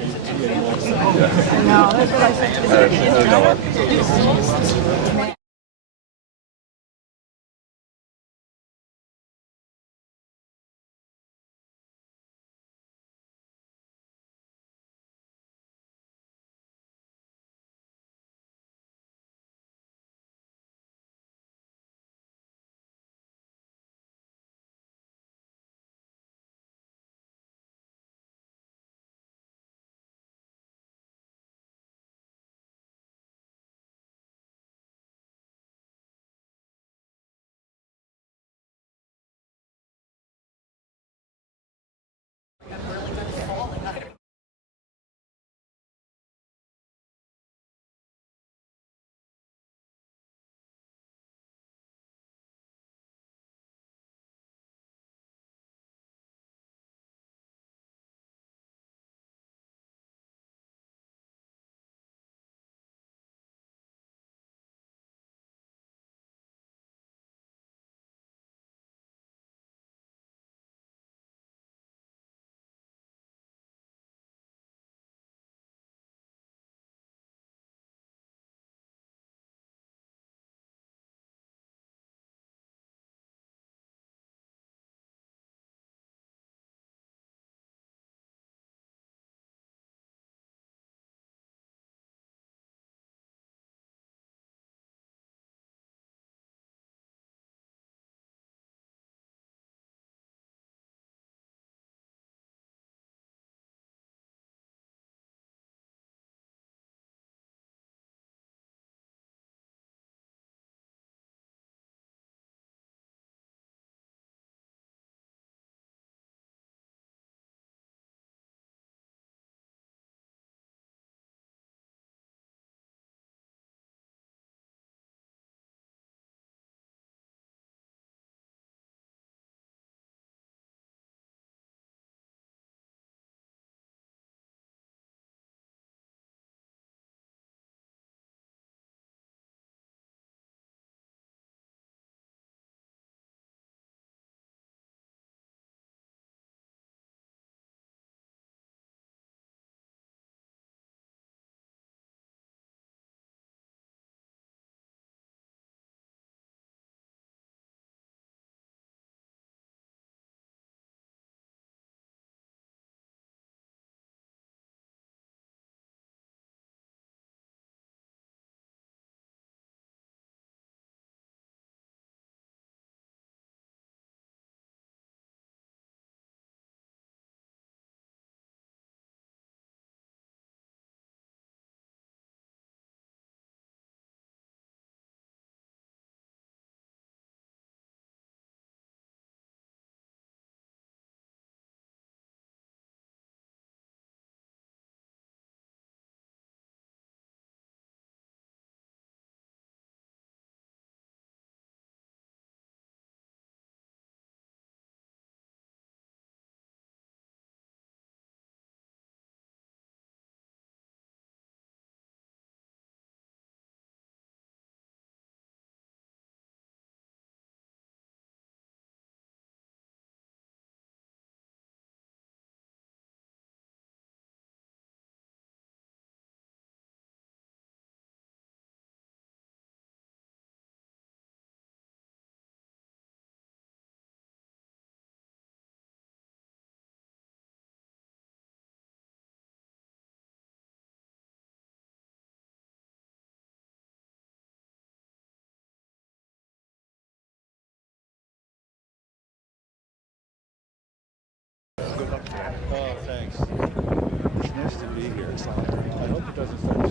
No, that's what I said to the kids. Oh, thanks. It's nice to be here. So I hope it doesn't finish.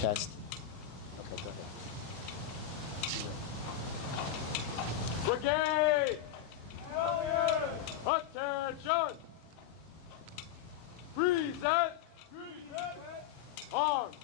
Test. Okay, go ahead. Brigade! Attention! Present! Arms!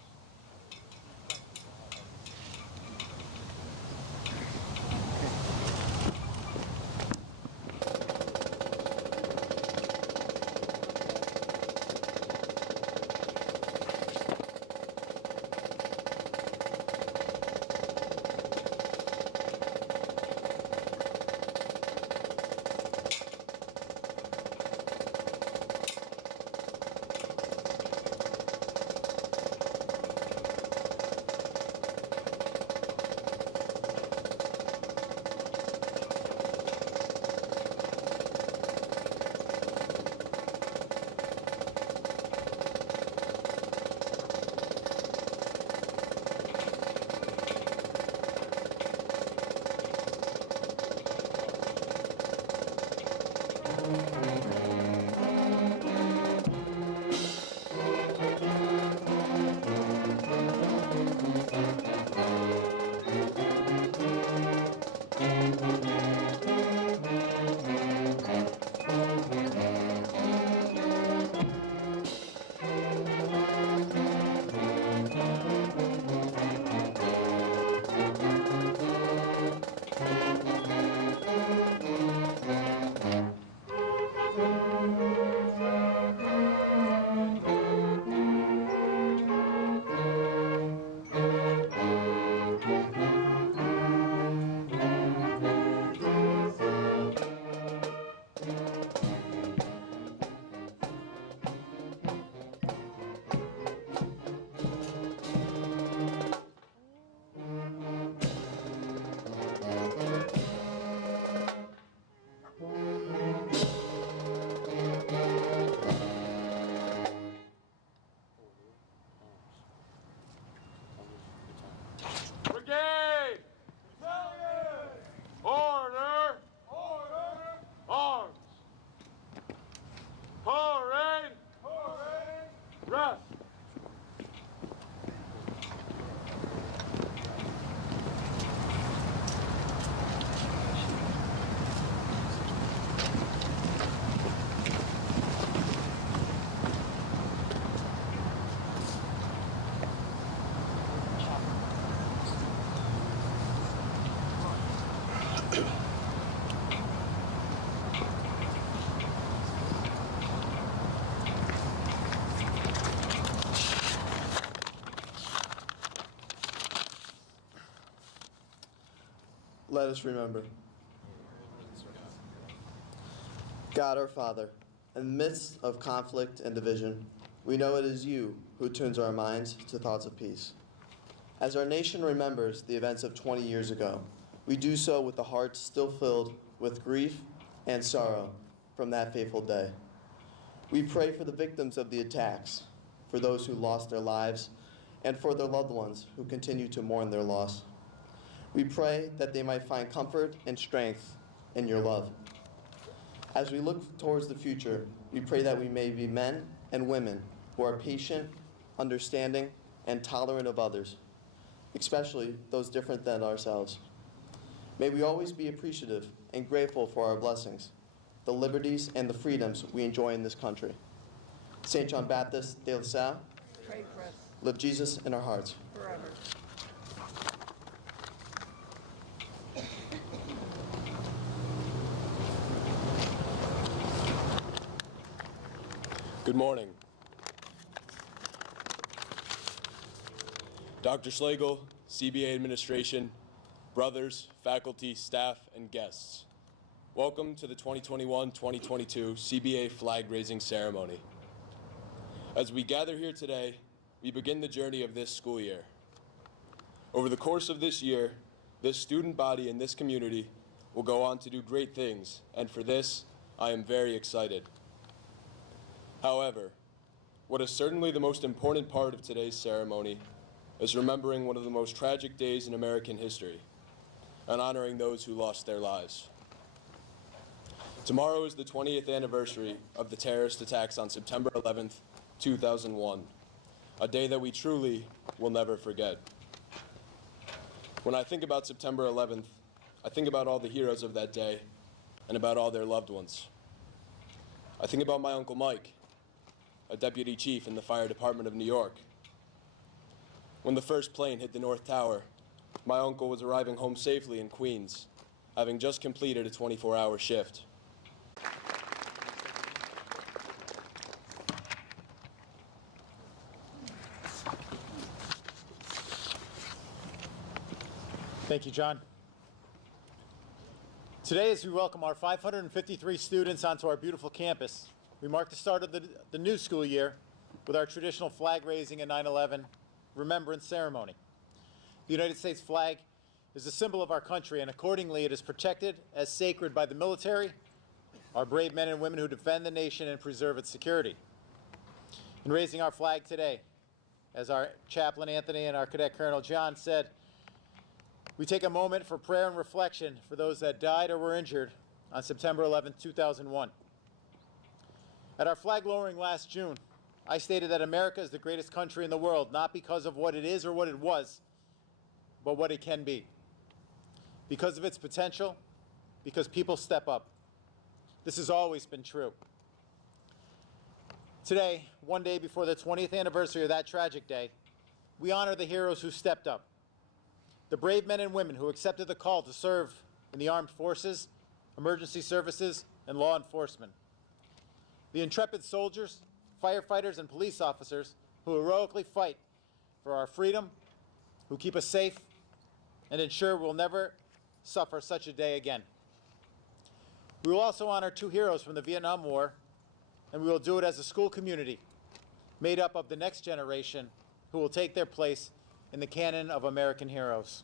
Brigade! Order! Arms! Parade! Rest! Let us remember. God our Father, in the midst of conflict and division, we know it is you who turns our minds to thoughts of peace. As our nation remembers the events of 20 years ago, we do so with the hearts still filled with grief and sorrow from that fateful day. We pray for the victims of the attacks, for those who lost their lives, and for their loved ones who continue to mourn their loss. We pray that they might find comfort and strength in your love. As we look towards the future, we pray that we may be men and women who are patient, understanding, and tolerant of others, especially those different than ourselves. May we always be appreciative and grateful for our blessings, the liberties and the freedoms we enjoy in this country. St. John Baptist de La Salle, Pray for us live Jesus in our hearts. forever. Good morning. Dr. Schlegel, CBA administration, brothers, faculty, staff, and guests. Welcome to the 2021-2022 CBA flag raising ceremony. As we gather here today, we begin the journey of this school year. Over the course of this year, this student body in this community will go on to do great things, and for this, I am very excited. However, what is certainly the most important part of today's ceremony is remembering one of the most tragic days in American history and honoring those who lost their lives. Tomorrow is the 20th anniversary of the terrorist attacks on September 11th, 2001, a day that we truly will never forget. When I think about September 11th, I think about all the heroes of that day and about all their loved ones. I think about my Uncle Mike, a deputy chief in the fire department of New York. When the first plane hit the North Tower, my uncle was arriving home safely in Queens, having just completed a 24-hour shift. Thank you, John. Today, as we welcome our 553 students onto our beautiful campus, we mark the start of the new school year with our traditional flag raising and 9/11 remembrance ceremony. The United States flag is a symbol of our country, and accordingly it is protected as sacred by the military, our brave men and women who defend the nation and preserve its security. In raising our flag today, as our chaplain Anthony and our cadet Colonel John said, we take a moment for prayer and reflection for those that died or were injured on September 11, 2001. At our flag lowering last June, I stated that America is the greatest country in the world, not because of what it is or what it was, but what it can be. Because of its potential, because people step up. This has always been true. Today, one day before the 20th anniversary of that tragic day, we honor the heroes who stepped up. The brave men and women who accepted the call to serve in the armed forces, emergency services, and law enforcement. The intrepid soldiers, firefighters, and police officers who heroically fight for our freedom, who keep us safe, and ensure we'll never suffer such a day again. We will also honor two heroes from the Vietnam War, and we will do it as a school community made up of the next generation who will take their place in the canon of American heroes.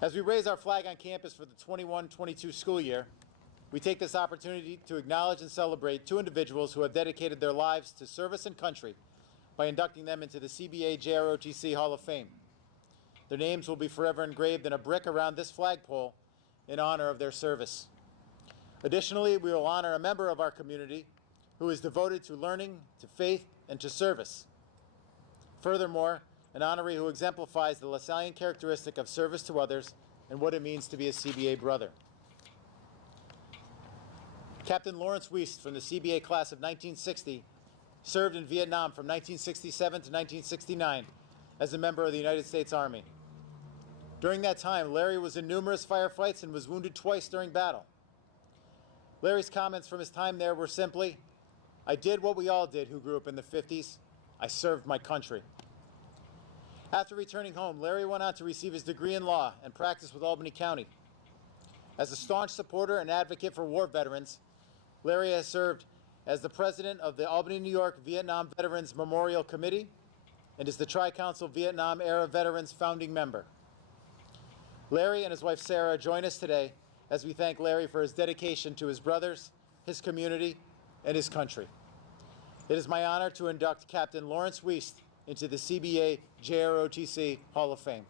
As we raise our flag on campus for the 21-22 school year, we take this opportunity to acknowledge and celebrate two individuals who have dedicated their lives to service and country by inducting them into the CBA JROTC Hall of Fame. Their names will be forever engraved in a brick around this flagpole in honor of their service. Additionally, we will honor a member of our community who is devoted to learning, to faith, and to service. Furthermore, an honoree who exemplifies the Lasallian characteristic of service to others and what it means to be a CBA brother. Captain Lawrence Wiest from the CBA class of 1960 served in Vietnam from 1967 to 1969 as a member of the United States Army. During that time, Larry was in numerous firefights and was wounded twice during battle. Larry's comments from his time there were simply, "I did what we all did who grew up in the 50s. I served my country." After returning home, Larry went on to receive his degree in law and practice with Albany County. As a staunch supporter and advocate for war veterans, Larry has served as the president of the Albany, New York Vietnam Veterans Memorial Committee and is the Tri-Council Vietnam-era Veterans founding member. Larry and his wife Sarah join us today as we thank Larry for his dedication to his brothers, his community, and his country. It is my honor to induct Captain Lawrence Wiest into the CBA JROTC Hall of Fame.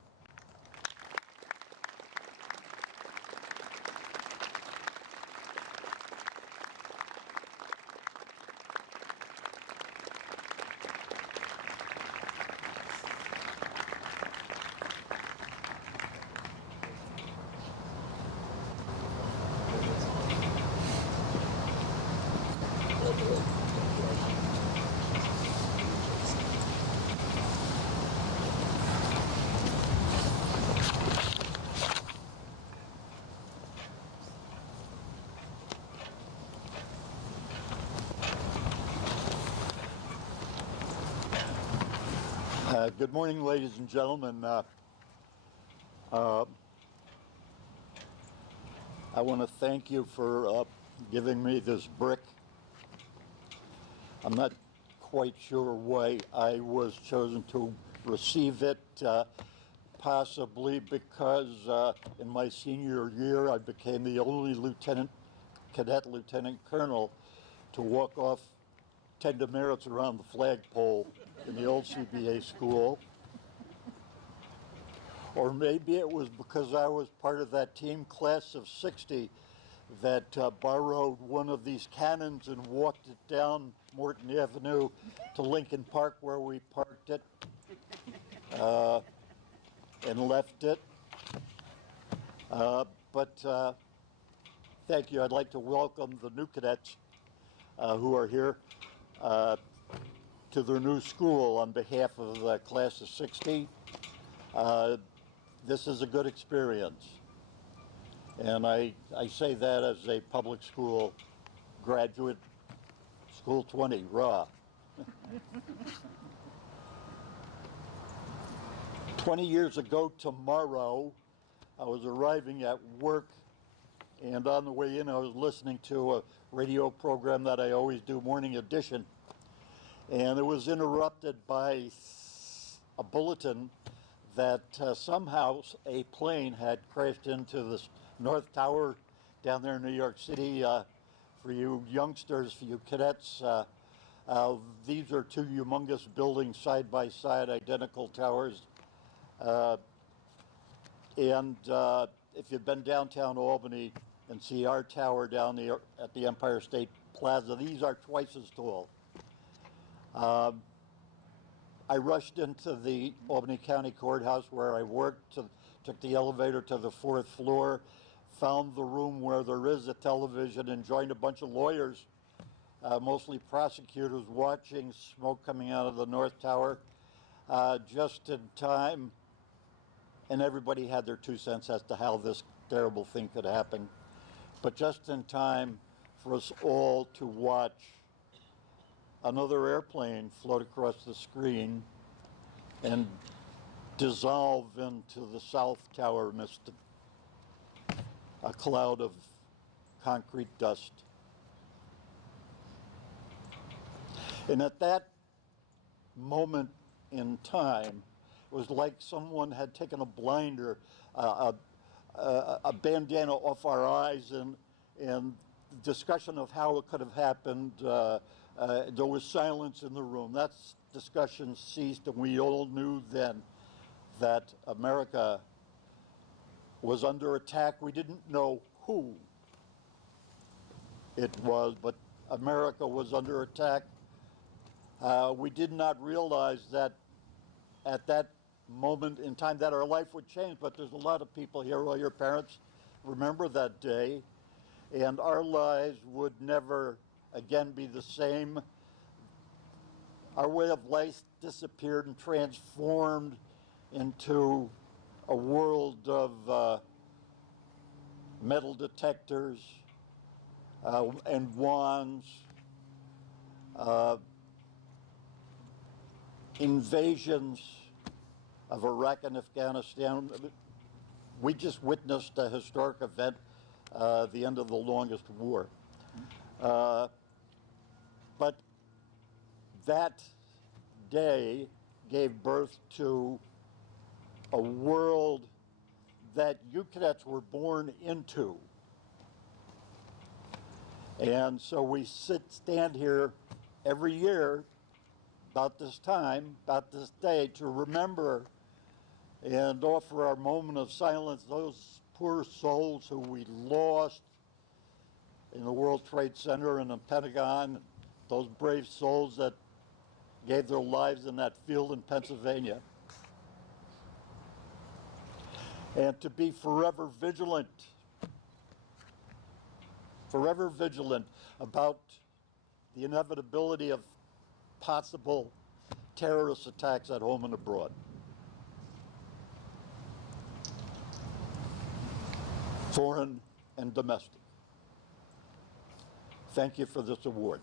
Good morning, ladies and gentlemen. I want to thank you for giving me this brick. I'm not quite sure why I was chosen to receive it, possibly because in my senior year I became the only cadet lieutenant colonel to walk off 10 demerits around the flagpole in the old CBA school. Or maybe it was because I was part of that team class of 60 that borrowed one of these cannons and walked it down Morton Avenue to Lincoln Park, where we parked it and left it. But thank you. I'd like to welcome the new cadets who are here to their new school on behalf of the class of 60. This is a good experience. And I say that as a public school graduate, School 20, raw. 20 years ago tomorrow, I was arriving at work, and on the way in, I was listening to a radio program that I always do, Morning Edition, and it was interrupted by a bulletin that somehow a plane had crashed into the North Tower down there in New York City. For you youngsters, for you cadets, these are two humongous buildings side by side, identical towers. And if you've been downtown Albany and see our tower down there at the Empire State Plaza, these are twice as tall. I rushed into the Albany County Courthouse where I worked, took the elevator to the 4th floor, found the room where there is a television, and joined a bunch of lawyers, mostly prosecutors, watching smoke coming out of the North Tower just in time. And everybody had their 2 cents as to how this terrible thing could happen. But just in time for us all to watch another airplane float across the screen and dissolve into the South Tower amidst a cloud of concrete dust. And at that moment in time, it was like someone had taken a blinder, a bandana off our eyes, and discussion of how it could have happened. There was silence in the room. That discussion ceased, and we all knew then that America was under attack. We didn't know who it was, but America was under attack. We did not realize that at that moment in time that our life would change, but there's a lot of people here, all your parents remember that day, and our lives would never again be the same. Our way of life disappeared and transformed into a world of metal detectors and wands, invasions of Iraq and Afghanistan. We just witnessed a historic event, the end of the longest war. But that day gave birth to a world that you cadets were born into. And so we stand here every year about this time, about this day, to remember and offer our moment of silence, those poor souls who we lost in the World Trade Center and the Pentagon, those brave souls that gave their lives in that field in Pennsylvania. And to be forever vigilant about the inevitability of possible terrorist attacks at home and abroad. Foreign and domestic. Thank you for this award.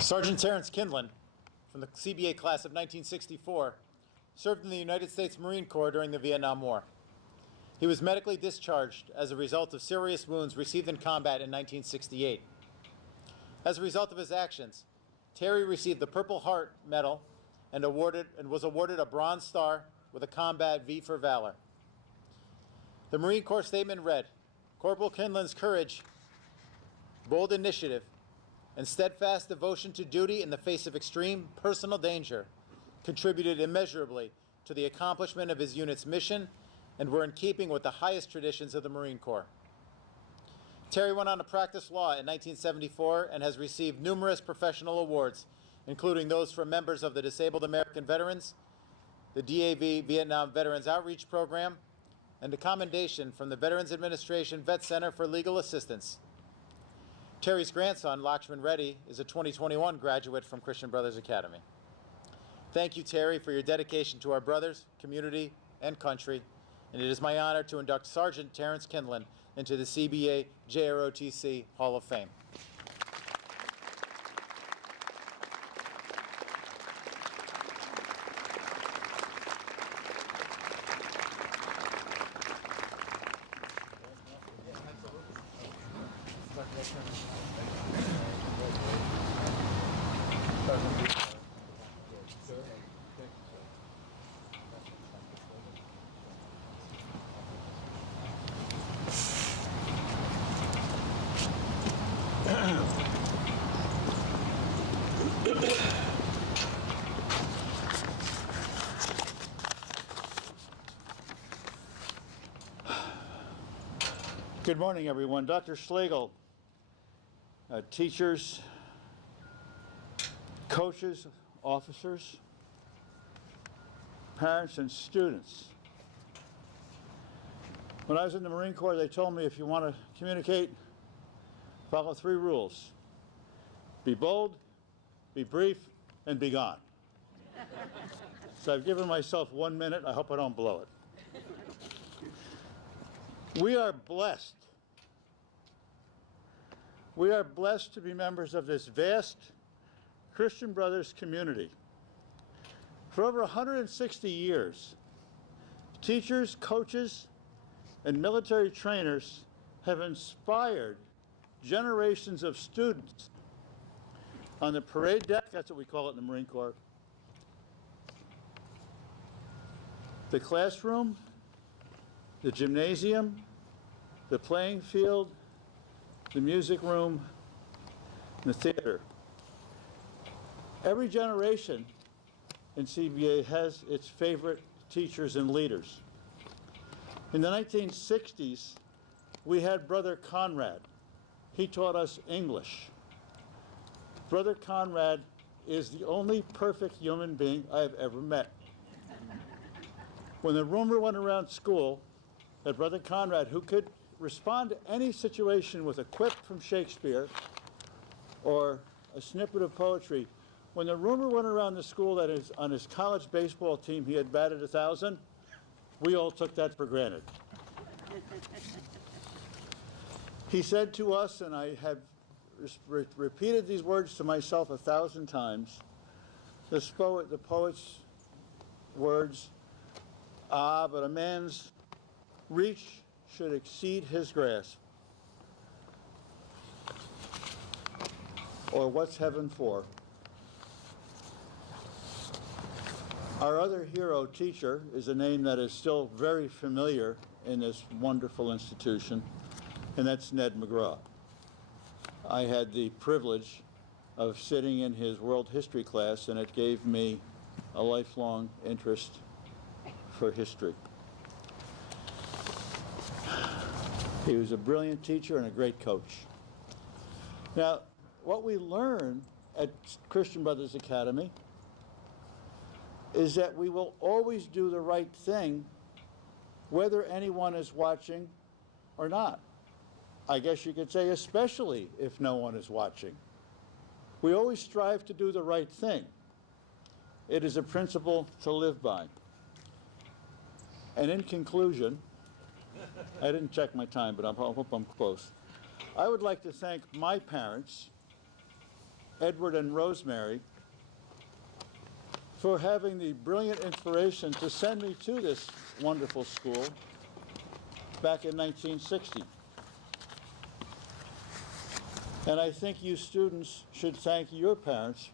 Sergeant Terence Kindland, from the CBA class of 1964, served in the United States Marine Corps during the Vietnam War. He was medically discharged as a result of serious wounds received in combat in 1968. As a result of his actions, Terry received the Purple Heart Medal and was awarded a Bronze Star with a Combat V for Valor. The Marine Corps statement read, "Corporal Kindland's courage, bold initiative, and steadfast devotion to duty in the face of extreme personal danger contributed immeasurably to the accomplishment of his unit's mission and were in keeping with the highest traditions of the Marine Corps." Terry went on to practice law in 1974 and has received numerous professional awards, including those from members of the Disabled American Veterans, the DAV Vietnam Veterans Outreach Program, and a commendation from the Veterans Administration Vet Center for Legal Assistance. Terry's grandson, Lakshman Reddy, is a 2021 graduate from Christian Brothers Academy. Thank you, Terry, for your dedication to our brothers, community, and country, and it is my honor to induct Sergeant Terence Kindland into the CBA JROTC Hall of Fame. Good morning, everyone. Dr. Schlegel, teachers, coaches, officers, parents, and students. When I was in the Marine Corps, they told me if you want to communicate, follow 3 rules. Be bold, be brief, and be gone. So I've given myself 1 minute. I hope I don't blow it. We are blessed. We are blessed to be members of this vast Christian Brothers community. For over 160 years, teachers, coaches, and military trainers have inspired generations of students on the parade deck, that's what we call it in the Marine Corps, the classroom, the gymnasium, the playing field, the music room, and the theater. Every generation in CBA has its favorite teachers and leaders. In the 1960s, we had Brother Conrad. He taught us English. Brother Conrad is the only perfect human being I've ever met. When the rumor went around school that Brother Conrad, who could respond to any situation with a quip from Shakespeare or a snippet of poetry, when the rumor went around the school that on his college baseball team he had batted 1,000, we all took that for granted. He said to us, and I have repeated these words to myself 1,000 times, the poet's words, but a man's reach should exceed his grasp. Or what's heaven for? Our other hero teacher is a name that is still very familiar in this wonderful institution, and that's Ned McGraw. I had the privilege of sitting in his world history class, and it gave me a lifelong interest for history. He was a brilliant teacher and a great coach. Now, what we learn at Christian Brothers Academy is that we will always do the right thing whether anyone is watching or not. I guess you could say especially if no one is watching. We always strive to do the right thing. It is a principle to live by. And in conclusion, I didn't check my time, but I hope I'm close. I would like to thank my parents, Edward and Rosemary, for having the brilliant inspiration to send me to this wonderful school back in 1960. And I think you students should thank your parents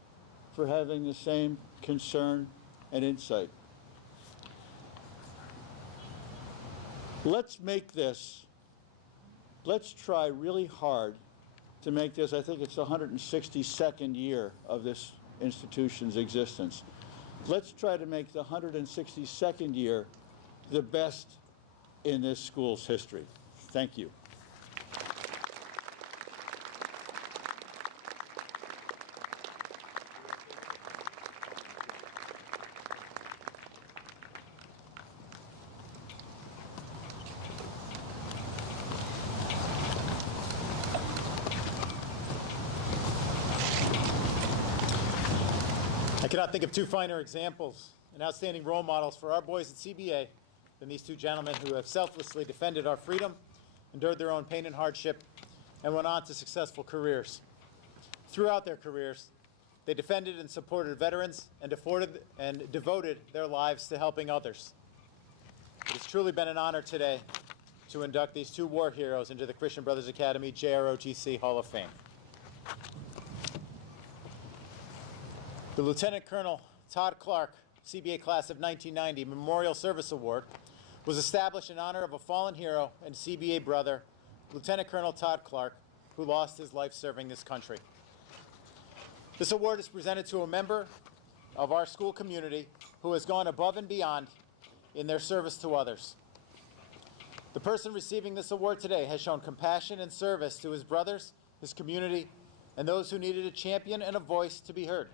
for having the same concern and insight. Let's try really hard to make this, I think it's the 162nd year of this institution's existence. Let's try to make the 162nd year the best in this school's history. Thank you. I cannot think of two finer examples and outstanding role models for our boys at CBA than these two gentlemen who have selflessly defended our freedom, endured their own pain and hardship, and went on to successful careers. Throughout their careers, they defended and supported veterans and devoted their lives to helping others. It has truly been an honor today to induct these two war heroes into the Christian Brothers Academy JROTC Hall of Fame. The Lieutenant Colonel Todd Clark CBA Class of 1990 Memorial Service Award was established in honor of a fallen hero and CBA brother, Lieutenant Colonel Todd Clark, who lost his life serving this country. This award is presented to a member of our school community who has gone above and beyond in their service to others. The person receiving this award today has shown compassion and service to his brothers, his community, and those who needed a champion and a voice to be heard.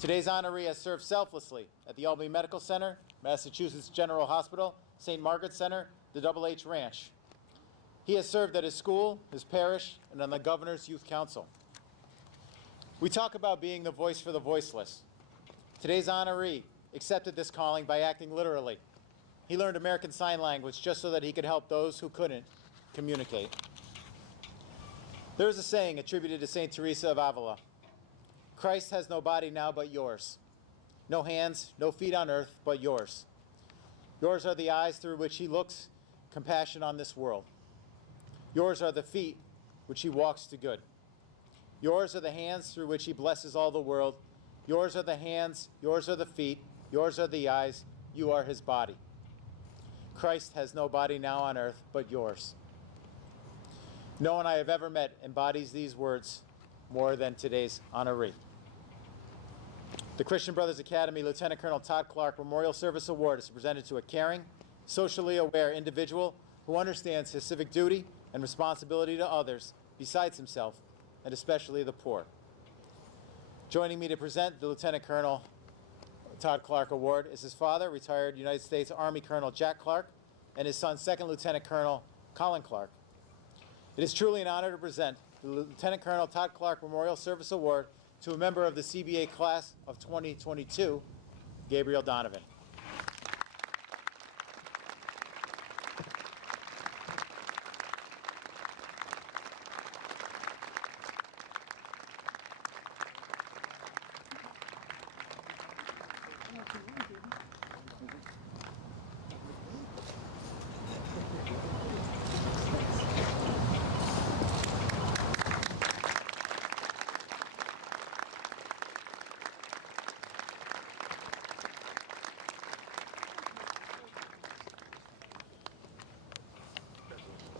Today's honoree has served selflessly at the Albany Medical Center, Massachusetts General Hospital, St. Margaret Center, the Double H Ranch. He has served at his school, his parish, and on the Governor's Youth Council. We talk about being the voice for the voiceless. Today's honoree accepted this calling by acting literally. He learned American Sign Language just so that he could help those who couldn't communicate. There is a saying attributed to St. Teresa of Avila: Christ has no body now but yours. No hands, no feet on earth but yours. Yours are the eyes through which he looks compassion on this world. Yours are the feet which he walks to good. Yours are the hands through which he blesses all the world. Yours are the hands, yours are the feet, yours are the eyes, you are his body. Christ has no body now on earth but yours. No one I have ever met embodies these words more than today's honoree. The Christian Brothers Academy Lieutenant Colonel Todd Clark Memorial Service Award is presented to a caring, socially aware individual who understands his civic duty and responsibility to others besides himself, and especially the poor. Joining me to present the Lieutenant Colonel Todd Clark Award is his father, retired United States Army Colonel Jack Clark, and his son, Second Lieutenant Colonel Colin Clark. It is truly an honor to present the Lieutenant Colonel Todd Clark Memorial Service Award to a member of the CBA Class of 2022, Gabriel Donovan.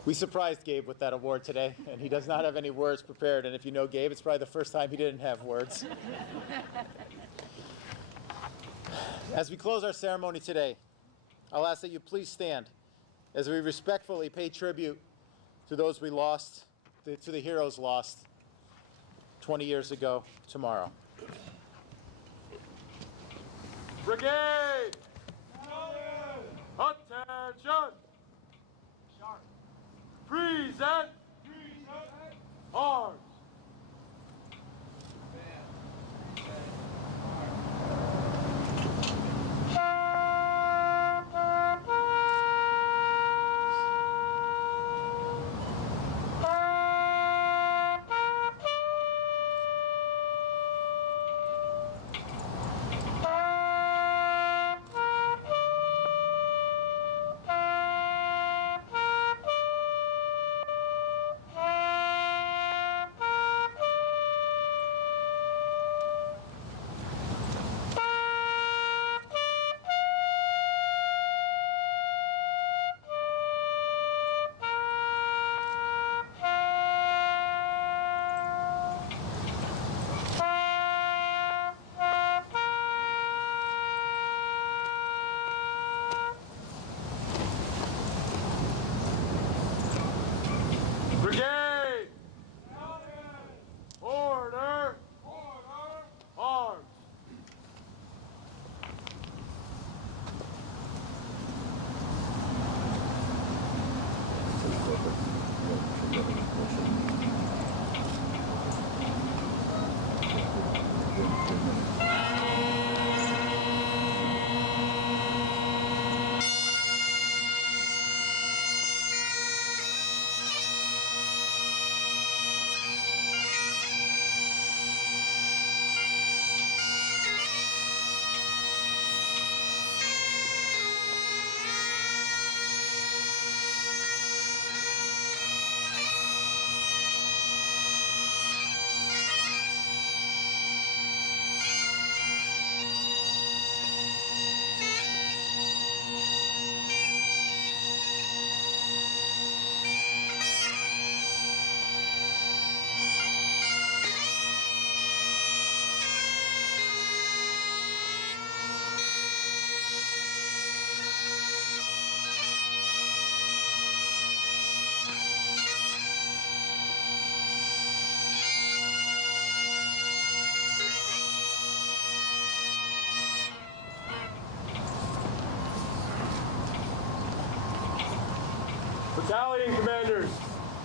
We surprised Gabe with that award today, and he does not have any words prepared. And if you know Gabe, it's probably the first time he didn't have words. As we close our ceremony today, I'll ask that you please stand as we respectfully pay tribute to those we lost, to the heroes lost 20 years ago tomorrow. Brigade! Attention! Present! Arms!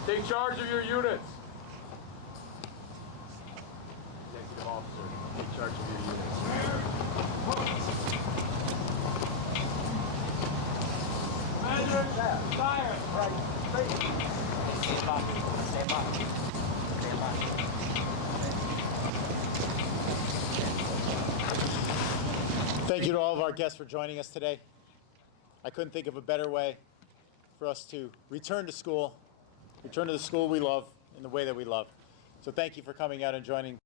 Take charge of your units. Executive officer, take charge of your units. Fire! Right. Stand by. Stand by. Stand by. Thank you to all of our guests for joining us today. I couldn't think of a better way for us to return to the school we love in the way that we love. So thank you for coming out and joining